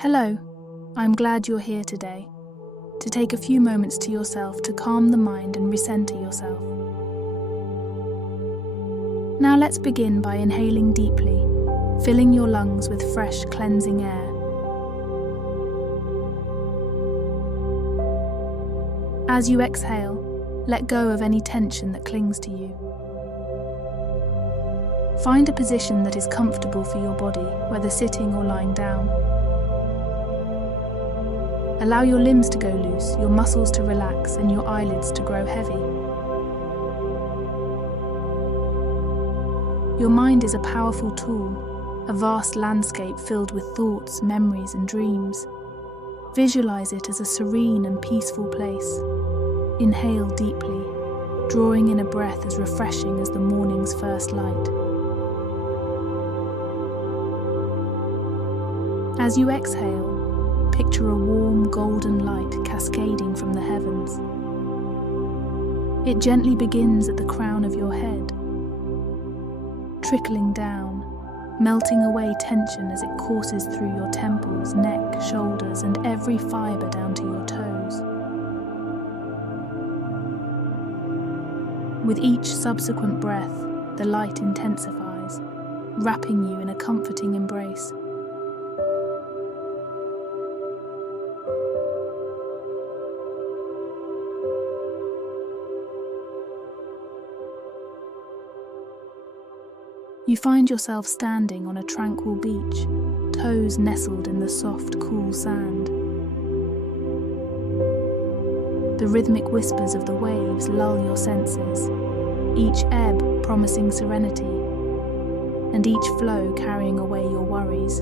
Hello, I'm glad you're here today, to take a few moments to yourself to calm the mind and recenter yourself. Now let's begin by inhaling deeply, filling your lungs with fresh, cleansing air. As you exhale, let go of any tension that clings to you. Find a position that is comfortable for your body, whether sitting or lying down. Allow your limbs to go loose, your muscles to relax, and your eyelids to grow heavy. Your mind is a powerful tool, a vast landscape filled with thoughts, memories, and dreams. Visualize it as a serene and peaceful place. Inhale deeply, drawing in a breath as refreshing as the morning's first light. As you exhale, picture a warm golden light cascading from the heavens. It gently begins at the crown of your head, trickling down, melting away tension as it courses through your temples, neck, shoulders, and every fibre down to your toes. With each subsequent breath, the light intensifies, wrapping you in a comforting embrace. You find yourself standing on a tranquil beach, toes nestled in the soft, cool sand. The rhythmic whispers of the waves lull your senses, each ebb promising serenity, and each flow carrying away your worries.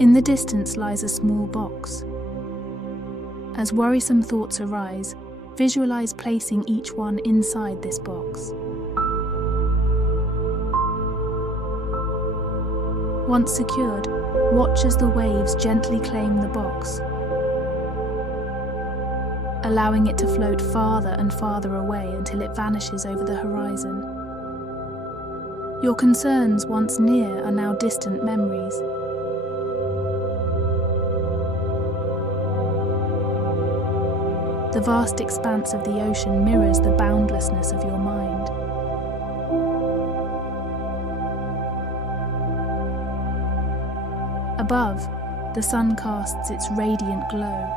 In the distance lies a small box. As worrisome thoughts arise, visualize placing each one inside this box. Once secured, watch as the waves gently claim the box, allowing it to float farther and farther away until it vanishes over the horizon. Your concerns, once near, are now distant memories. The vast expanse of the ocean mirrors the boundlessness of your mind. Above, the sun casts its radiant glow,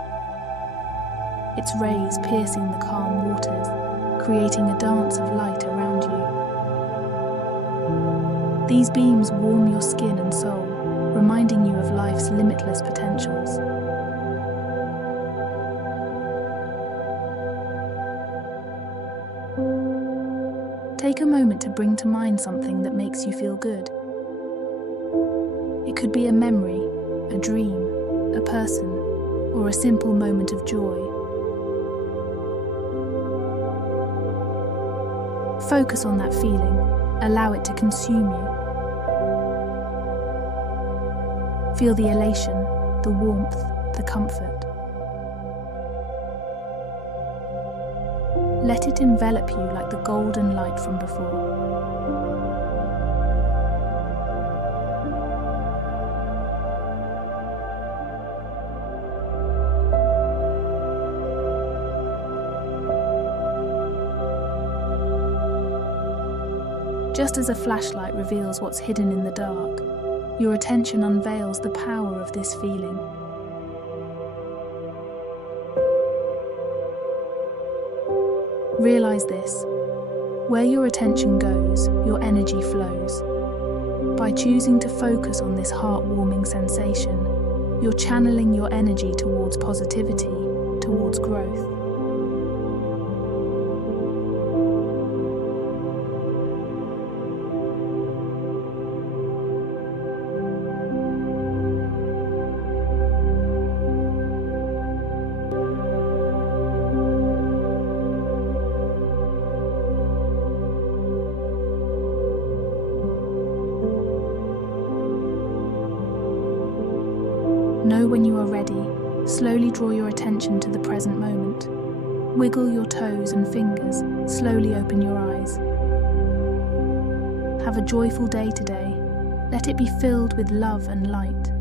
its rays piercing the calm waters, creating a dance of light around you. These beams warm your skin and soul, reminding you of life's limitless potentials. Take a moment to bring to mind something that makes you feel good. It could be a memory, a dream, a person, or a simple moment of joy. Focus on that feeling, allow it to consume you. Feel the elation, the warmth, the comfort. Let it envelop you like the golden light from before. Just as a flashlight reveals what's hidden in the dark, your attention unveils the power of this feeling. Realize this: where your attention goes, your energy flows. By choosing to focus on this heartwarming sensation, you're channeling your energy towards positivity, towards growth. Know when you are ready, slowly draw your attention to the present moment. Wiggle your toes and fingers, slowly open your eyes. Have a joyful day today, Let it be filled with love and light.